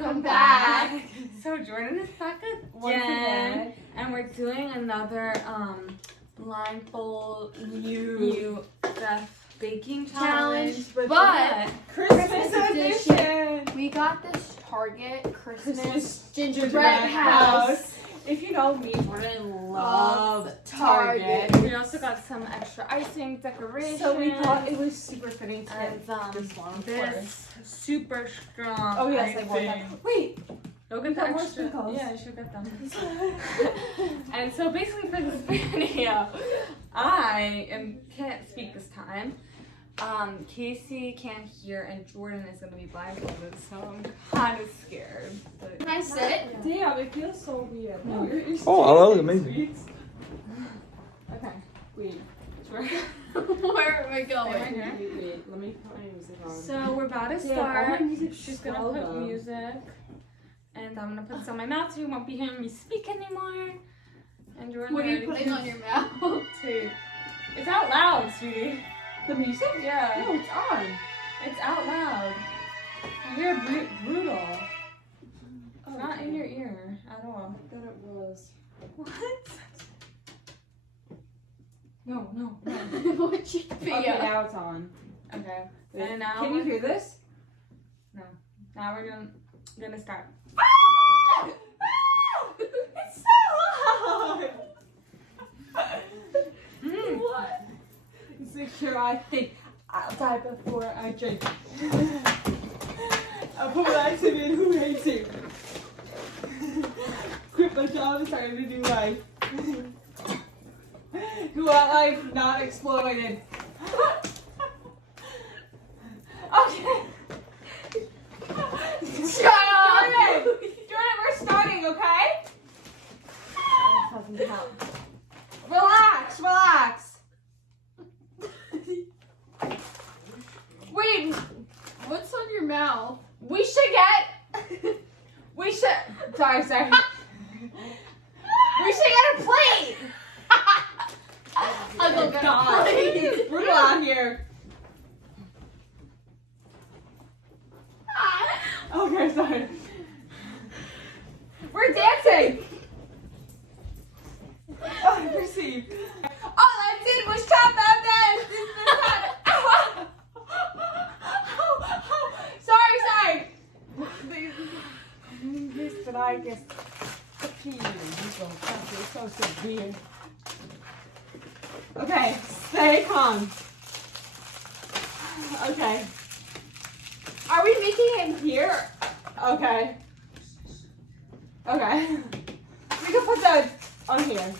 Welcome back. So Jordan is back again, and we're doing another blindfold new baking challenge, but Christmas edition. We got this Target Christmas gingerbread house. If you know me, Jordan loves Target. We also got some extra icing decoration. So we thought it was super fitting to and get this one, of this course. super strong. Oh yes, I bought icing. that. Wait, Go get the got more extra. sprinkles. Yeah, you should get them. And so basically for this video, I can't speak this time. Casey can't hear and Jordan is gonna be blindfolded, so I'm kind of scared. But Can I sit? damn, it feels so weird. No, you're Oh, that was amazing. okay. Wait, Where are we Stay going? right here. wait, let me put my music on. So we're about to Damn, all start. my music's She's gonna slow, put though. music, and I'm gonna put some in my mouth so you won't be hearing me speak anymore. And Jordan, What are you putting on your mouth? Tape. It's out loud, sweetie. The music? Yeah. No, it's on. It's out loud. You're brutal. Oh, Not in your ear at all. I thought it was. What? No, no, no. What'd you be Okay, now it's on. Okay. Wait, And now can you hear this? Now we're gonna start. It's so loud. What? Insecure, I think I'll die before I drink. I'll put my active in who hates it. Quit my job and start a new life. Who want life not exploited. Okay. Shut up! Jordan, we're starting, okay? Relax, relax. Wait, what's on your mouth? We should get. Sorry. We should get a plate. I'll go get God, a plate. it's brutal out here. Okay, sorry. We're dancing. Oh, perceive. All I did was chop that dance. Sorry. This, but I guess. So severe. Okay, stay calm. Okay. Are we making it here? Okay. Okay. We can put that on here.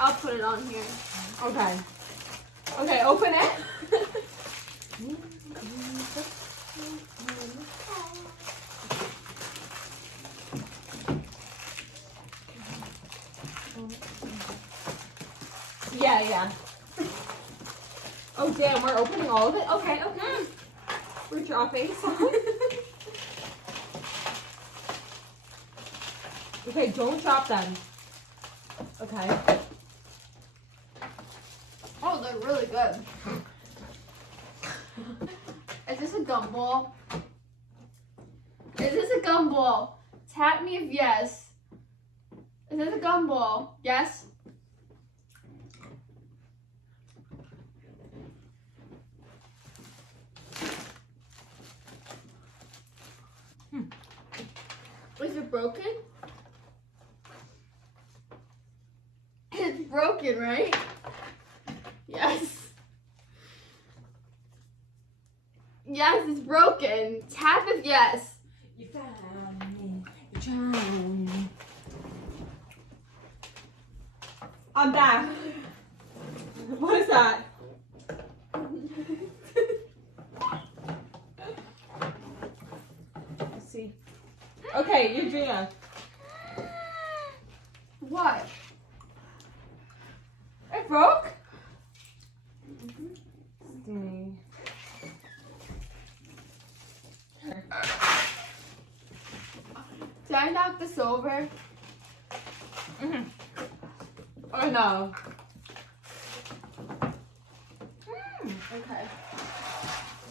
I'll put it on here. Okay. Okay, open it. Yeah. Oh damn, we're opening all of it? Okay. We're dropping some. Okay, don't drop them. Okay. Oh, they're really good. Is this a gumball? Is this a gumball? Tap me if yes. Is this a gumball? Yes? Is it broken? It's broken, right? Yes. Yes, it's broken. Tap if yes. You found me. You found me. I'm back. What is that? Let's see. Okay, Eugenia. What? It broke? Stingy. Did I knock this over? Oh no. Okay.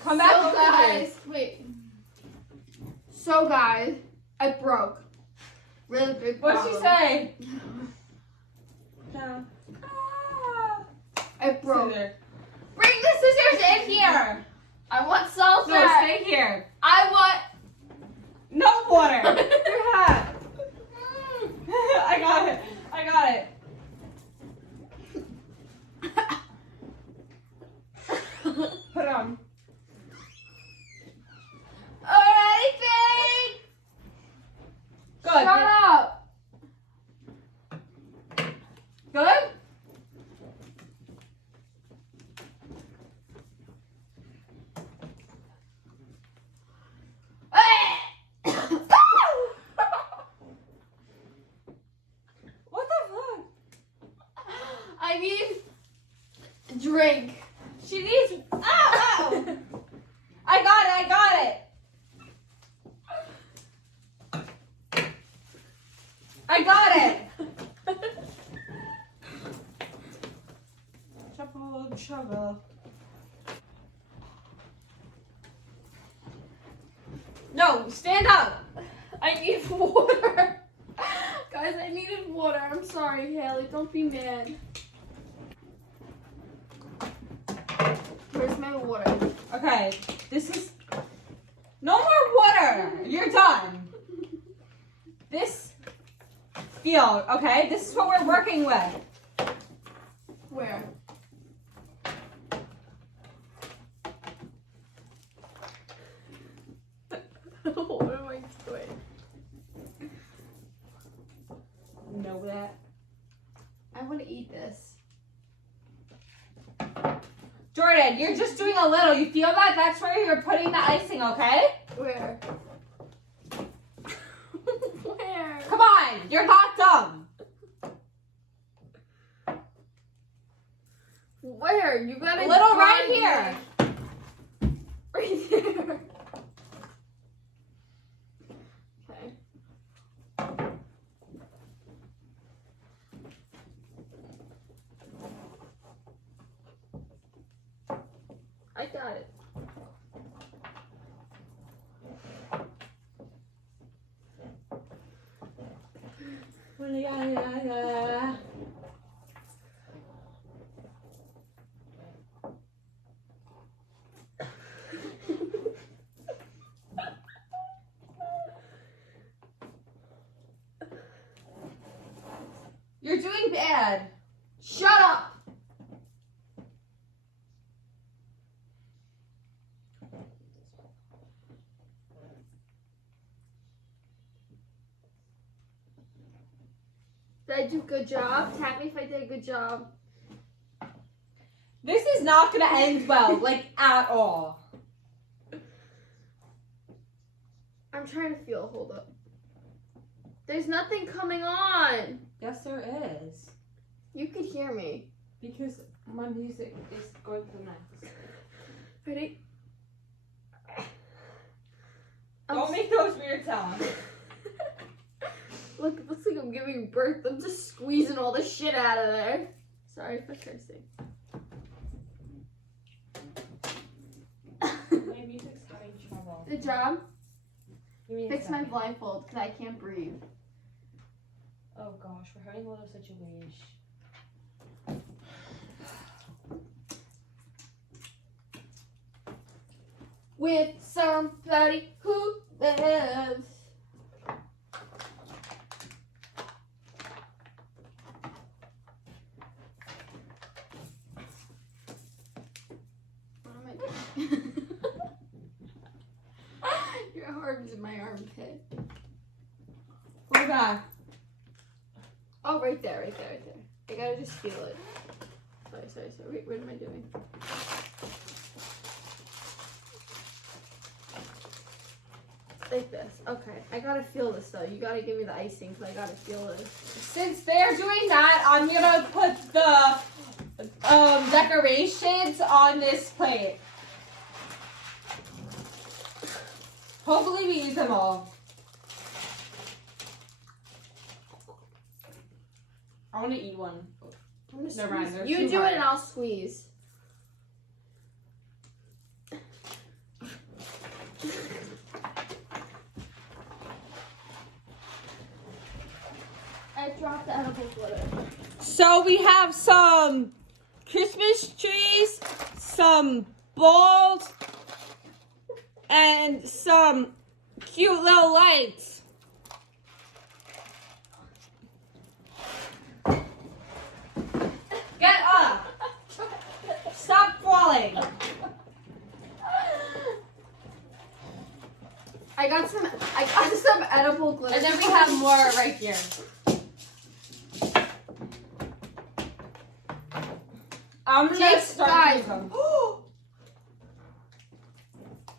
Come back So over here. guys, wait. So guys, I broke. Really big problem. What'd she say? No. I broke. There. Bring the scissors in here. I want salsa. No, stay here. I want. No water. Your hat. I got it. I got it. Put on. Alright, babe. Good. Shut up. Good? What the fuck? I need a drink. She needs. Ow! Ow! I got it. I got it. I got it. Trouble, trouble. No, stand up. I need water. Guys, I needed water. I'm sorry, Haley. Don't be mad. Where's my water? Okay, this is no more water. You're done. This field, okay? This is what we're working with. Where? What am I doing? Know that. I want to eat this. Jordan, you're just doing a little. You feel that? That's where you're putting the icing, okay? Where? Where? Come on, you're not dumb. Where? You got A little right here. Right there. Okay. I got it. You're doing bad. Shut up. Did I do a good job? Tag me if I did a good job. This is not gonna end well, like at all. I'm trying to feel. Hold up. There's nothing coming on. Yes, there is. You could hear me. Because my music is going to the next. Ready? Don't make those weird sounds. Look, it looks like I'm giving birth. I'm just squeezing all the shit out of there. Sorry for cursing. My music's having trouble. Good job. Give me a Fix my second. blindfold because I can't breathe. Oh gosh, we're having a little situation. With somebody who lives. What am I doing? Your arm's in my armpit. We're back. Oh, right there, right there, right there. I gotta just feel it. Sorry. Wait, what am I doing? Like this. Okay. I gotta feel this though. You gotta give me the icing because I gotta feel this. Since they're doing that, I'm gonna put the decorations on this plate. Hopefully we use them all. I want to eat one. I'm gonna Never mind, squeeze. they're You too do hard. it and I'll squeeze. I dropped the edible glitter. So we have some Christmas trees, some balls, and some cute little lights. Get up! Stop falling! I got some edible glitter. And then we have more right here. I'm gonna Jake, start guys. with them.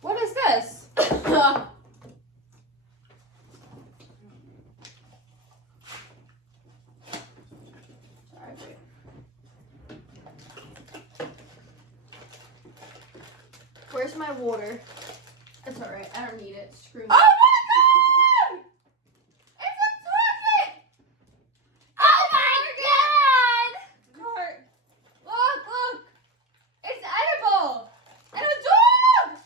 What is this? Sorry, wait. Where's my water? It's alright, I don't need it. Screw Oh it. my god! It's a target! Oh my god! Look! It's edible! And a dog!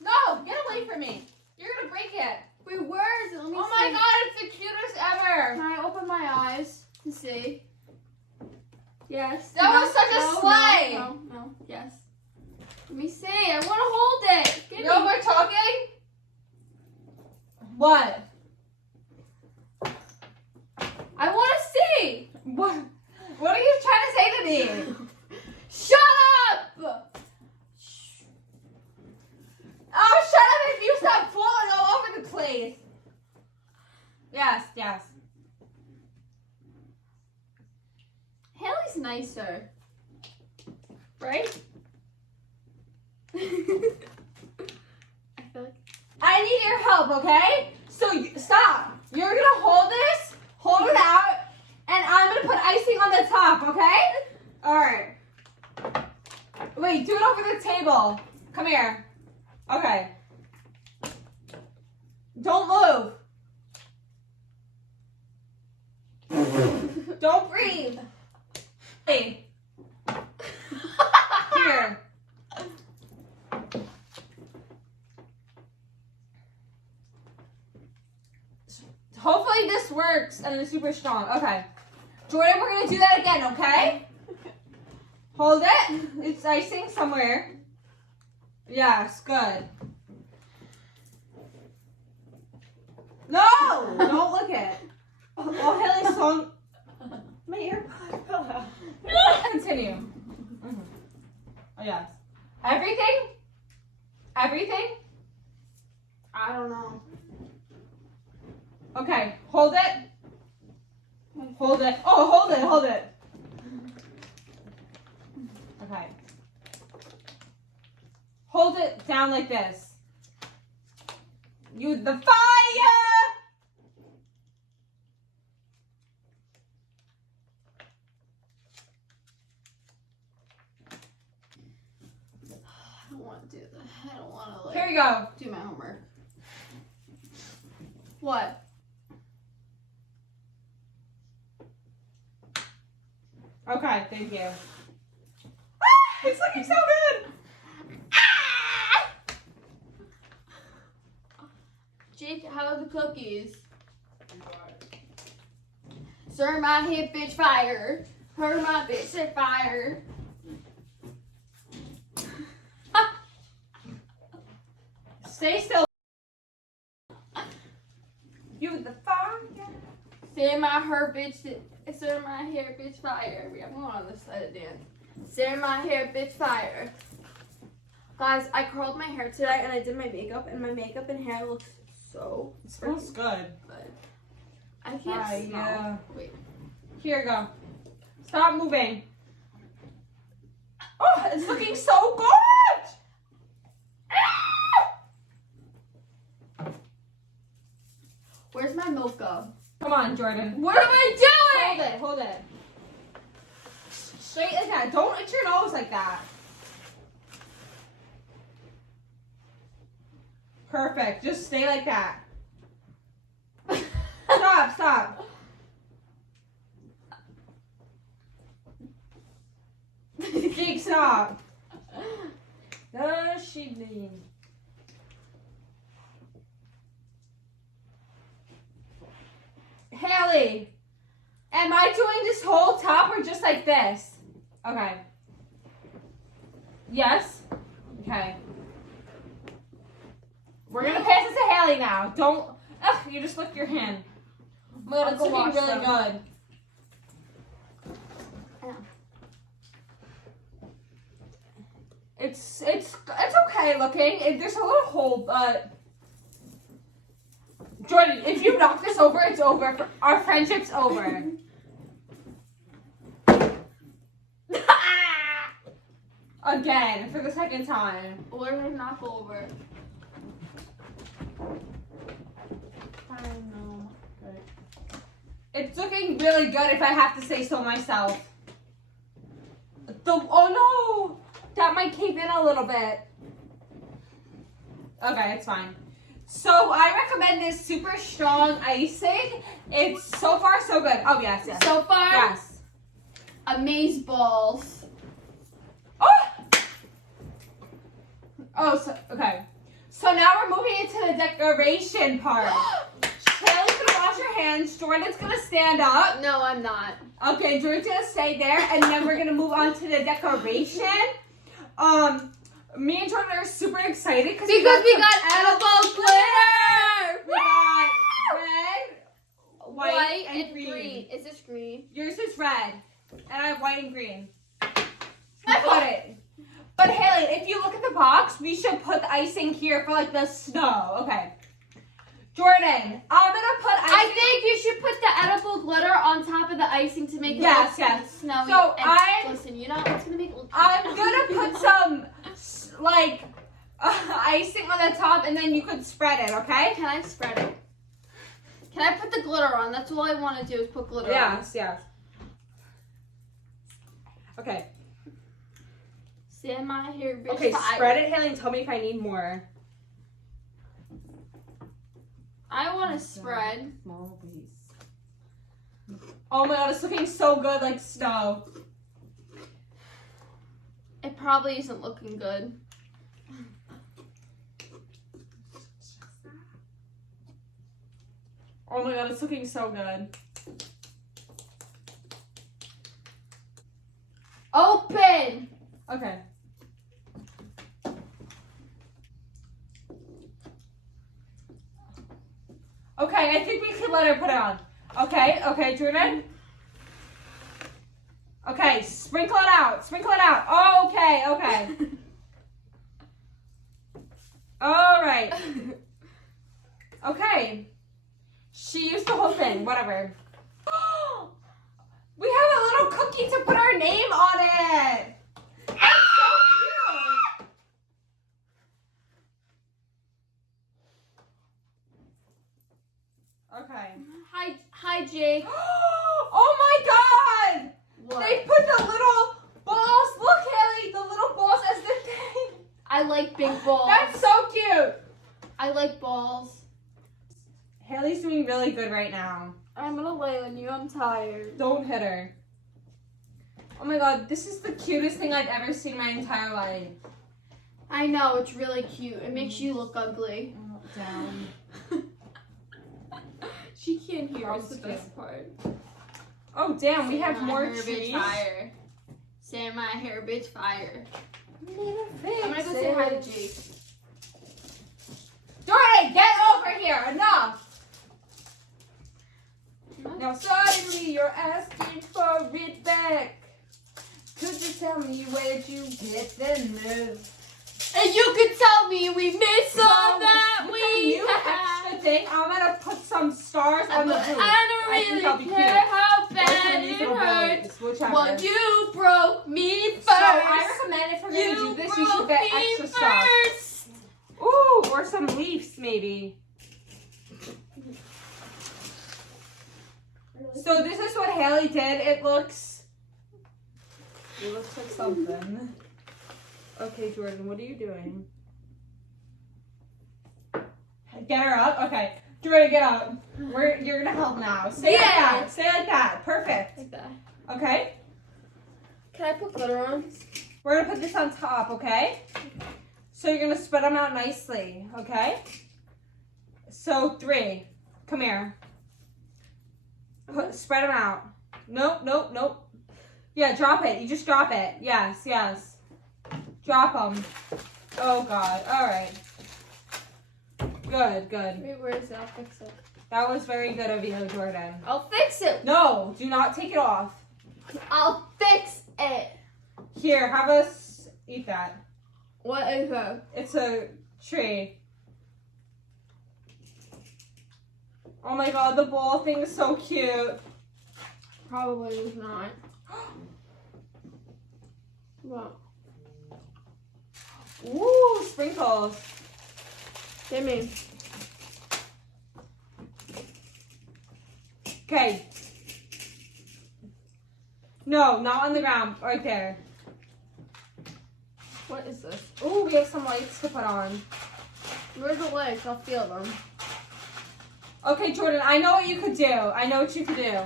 No, get away from me. You're gonna break it. Wait, where is it? Let me Oh see. my god, it's the cutest ever! Can I open my eyes to see? Yes. That was such a sleigh. No, yes. Let me see. I want to hold it. Give No, me. we're talking? What? I want to see. What? What are you trying to say to me? Shut up. Oh, shut up if you stop falling all over the place. Yes. Haley's nicer. Right? I feel like. I need your help, okay? So stop. You're gonna hold it out, and I'm gonna put icing on the top, okay? All right. Wait, do it over the table. Come here. Okay. Don't move. Don't breathe. Hey. Here. Hopefully this works and it's super strong. Okay. Jordan, we're gonna do that again, okay? Hold it. It's icing somewhere. Yes, good. No! Don't look at it. Oh, Haley's song. My earpod fell out. Continue. Mhm. Oh, yes. Everything? I don't know. Okay, hold it. Hold it. Oh, hold it. Okay. Hold it down like this. Use the fire! I don't want to do that. I don't want to Here you go. do my homework. What? Okay, thank you. Ah, it's looking so good. Ah! Jake, how are the cookies? Sir, my hip bitch fire. Her, my bitch set fire. Stay still. You the fire. Sir, my her bitch. Sir, my hair bitch fire. We have one on this side of dance. Sir, my hair bitch fire. Guys, I curled my hair today and I did my makeup, and my makeup and hair looks so It smells good. good. I can't smell. Yeah. Wait. Here you go. Stop moving. Oh, it's looking so good. Ah! Where's my milk go? Come on, Jordan. What am I doing? Hold it. Straight like that. Don't itch your nose like that. Perfect. Just stay like that. Stop. Jake, stop. Does she need? Haley, Am I doing this whole top or just like this? Okay. Yes. Okay. We're gonna pass it to Haley now. Don't. Ugh, you just licked your hand. Oh my God, it's looking really good. It's okay looking. There's a little hole, but Jordan, if you knock this over, it's over. Our friendship's over. Again, for the second time. What did I knock over? I don't know. It's looking really good if I have to say so myself. Oh no! That might cave in a little bit. Okay, it's fine. So I recommend this super strong icing. It's so far so good. Oh yes, yes. So far, Yes. amaze balls. Oh! Oh, so, okay. So now we're moving into the decoration part. Haley's gonna wash her hands. Jordan's gonna stand up. No, I'm not. Okay, Jordan's gonna stay there, and then we're gonna move on to the decoration. Me and Jordan are super excited because we got edible glitter. We got red, white, and green. Is this green? Yours is red, and I have white and green. I Got it. But Haley, if you look at the box, we should put the icing here for like the snow. Okay. Jordan, I'm gonna put icing. I think you should put the edible glitter on top of the icing to make it look snowy. So and listen, you know it's gonna make it look. I'm gonna put some like icing on the top, and then you could spread it. Okay? Can I spread it? Can I put the glitter on? That's all I want to do is put glitter on. Yes. Okay. Sand my hair, bitch. Okay, fire. spread it, Haley, and tell me if I need more. I want to spread. Small piece. Oh my God, it's looking so good, like snow. It probably isn't looking good. Oh my God, it's looking so good. Open. Okay. Okay, I think we can let her put it on. Okay, Jordan. Okay, sprinkle it out. Okay. All right. Okay. She used the whole thing, whatever. We have a little cookie to put our name on it. That's so cute. Okay. Hi, Jake. Oh my God! What? They put the little balls. Look, Haley, the little balls as the thing. I like big balls. That's so cute. I like balls. Haley's doing really good right now. I'm gonna lay on you. I'm tired. Don't hit her. Oh my God, this is the cutest thing I've ever seen in my entire life. I know, it's really cute. It makes you look ugly. Down. She can't hear us, the Frosted. best part. Oh damn, we have Sand my more hair, bitch, trees. fire. Sand my hair, bitch, fire. I'm I'm gonna go say hi to Jake. Jordan, get over here. Enough. Now suddenly you're asking for it back. Could you tell me where'd you get the move? And you could tell me we missed all that we new had. extra thing. I'm gonna put some stars on the But booth. I think don't that'll be really care cute. how Or bad some of these it little hurts. bows, whichever. Well, you broke me first. So I recommend if we're gonna do this, you should get extra stars. first. Ooh, or some leaves maybe. So this is what Haley did. It looks like something. Okay, Jordan, what are you doing? Get her up? Okay. Jordan, get up. You're gonna help now. Stay like that. Stay like that. Perfect. Like that. Okay? Can I put glitter on? We're gonna put this on top, okay? So you're gonna spread them out nicely, okay? So 3. Come here. Spread them out. Nope, nope, nope. Yeah, drop it. You just drop it. Yes, yes. Drop them. Oh, God. All right. Good, good. Wait, where is it? I'll fix it. That was very good of you, Jordan. I'll fix it. No, do not take it off. I'll fix it. Here, have us eat that. What is it? It's a tree. Oh my God, the ball thing is so cute. Probably is not. What? Ooh, sprinkles. Give me. Okay. No, not on the ground. Right there. What is this? Ooh, we have some lights to put on. Where's the legs? I'll feel them. Okay, Jordan, I know what you could do. I know what you could do.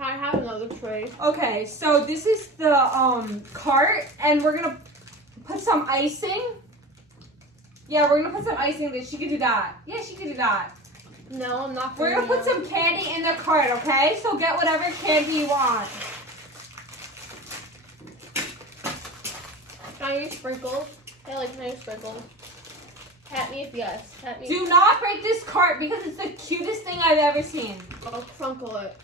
I have another tray. Okay, so this is the cart, and we're gonna put some icing. Yeah, we're gonna put some icing that she could do that. Yeah, she could do that. No, I'm not. We're gonna put some candy in the cart, okay? So get whatever candy you want. Can I use sprinkles? Yeah, like, can I use sprinkles? Pat me if yes. Pat me. Do not break this cart because it's the cutest thing I've ever seen. I'll crunkle it.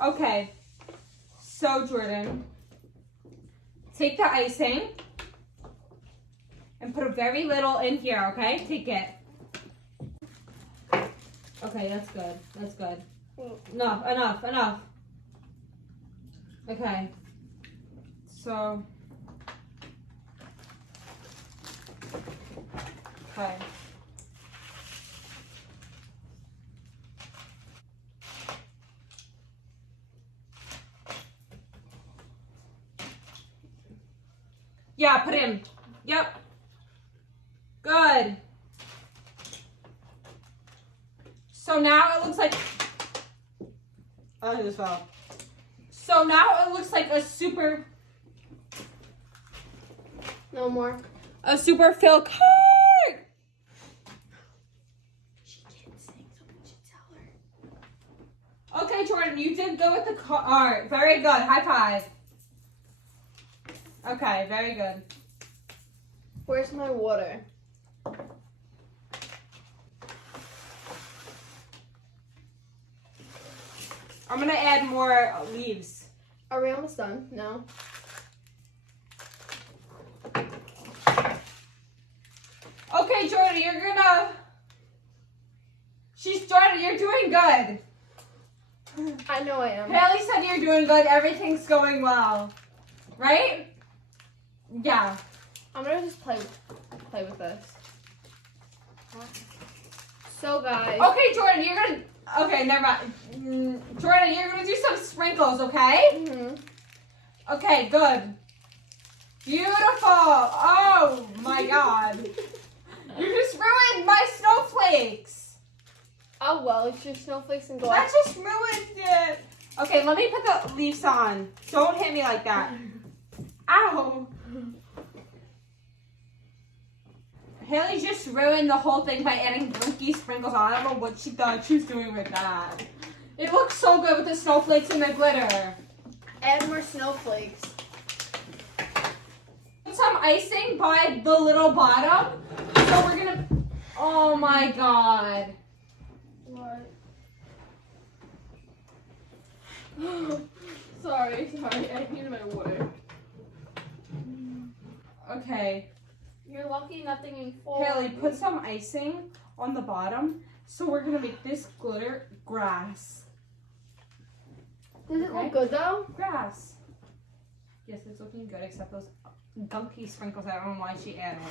Okay, so Jordan, take the icing and put a very little in here, okay? Take it. Okay, that's good. That's good. Enough, enough, enough. Okay. So. Okay. Yeah, put in. Yep. Good. So now it looks like. Oh, I just fell. So now it looks like a super. No more. A super fill cart. She can't sing, someone should tell her. Okay, Jordan, you did good with the cart. Very good. High five. Okay, very good. Where's my water? I'm gonna add more leaves. Are we almost done? No. Okay, Jordan, you're gonna. Jordan, you're doing good. I know I am. Haley said you're doing good. Everything's going well, right? Yeah. I'm gonna just play with this. So guys. Okay, Jordan, you're gonna. Okay, never mind. Jordan, you're gonna do some sprinkles, okay? Mhm. Okay, good. Beautiful. Oh my God. You just ruined my snowflakes. Oh well, it's your snowflakes and go. That just ruined it. Okay, let me put the leaves on. Don't hit me like that. Ow. Haley just ruined the whole thing by adding blinky sprinkles on. I don't know what she thought she was doing with that. It looks so good with the snowflakes and the glitter. Add more snowflakes. Put some icing by the little bottom. So we're gonna. Oh my God. What? sorry. I needed my water. Okay. You're lucky nothing informed. Haley, put some icing on the bottom. So we're gonna make this glitter grass. Does it Okay. look good though? Grass. Yes, it's looking good, except those gunky sprinkles. I don't know why she added.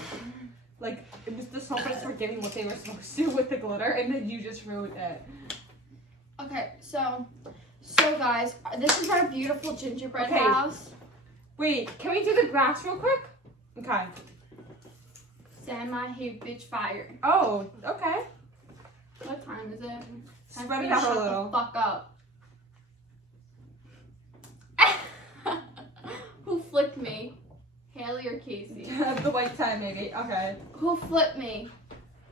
Like, it was the snowflakes were giving what they were supposed to with the glitter, and then you just ruined it. Okay, so guys, this is our beautiful gingerbread Okay. house. Wait, can we do the grass real quick? Okay. Stand my hair, bitch, fire. Oh, okay. What time is it? Spread it out a Shut little. the fuck up. Who flicked me? Haley. Haley or Casey? The white tie, maybe. Okay. Who flipped me?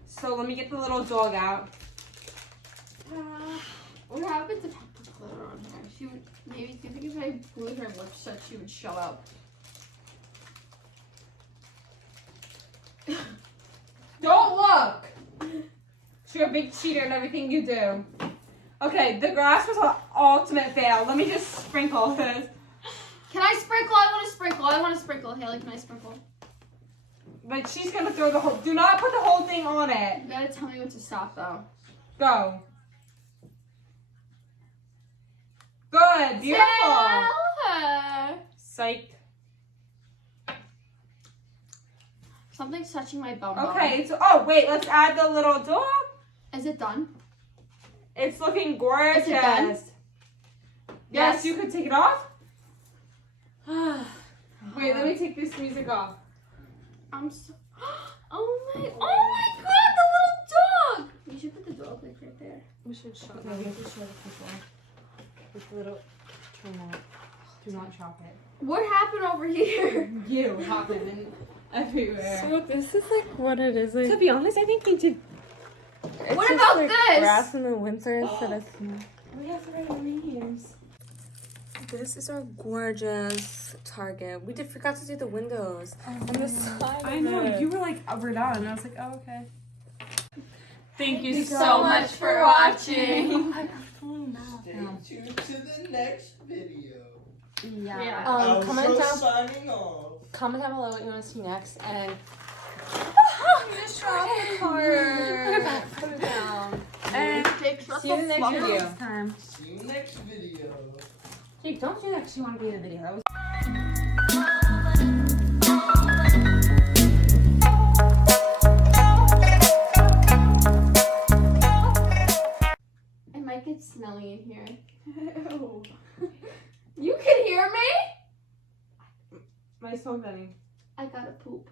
So let me get the little dog out. What happens if I put glitter on her? She would maybe. Do you think if I glued her lips shut, she would show up? Don't look! You're a big cheater in everything you do. Okay, the grass was an ultimate fail. Let me just sprinkle this. Can I sprinkle? I want to sprinkle. I want to sprinkle. Haley, can I sprinkle? But she's gonna throw the whole. Do not put the whole thing on it. You gotta tell me when to stop, though. Go. Good. Beautiful. Tell her. Psych. Something's touching my bum. Okay. So, oh wait, let's add the little dog. Is it done? It's looking gorgeous. Is it done? Yes. Yes. You could take it off. Wait, let me take this music off. I'm so. Oh my God, the little dog! You should put the dog like right there. We should show them. We have to show the people. With the little turn that. Do not chop it. What happened over here? You hopping everywhere. So this is like what it is. Like, To be honest, I think they did. it's What just, about like, this? Grass in the winter instead of snow. We have to write our names. This is our gorgeous Target. We forgot to do the windows and the side. I know. You were like, we're done. And I was like, oh, okay. Thank you so much for watching. Stay tuned to the next video. Yeah. Comment Outro down. signing off. Comment down below what you want to see next, and You just dropped the card. put it down. And See you in the next video. Time. See you next video. Jake, don't do that because you want to be in the video. That was it might get smelly in here. Ew. You can hear me? My song, Benny. I gotta poop.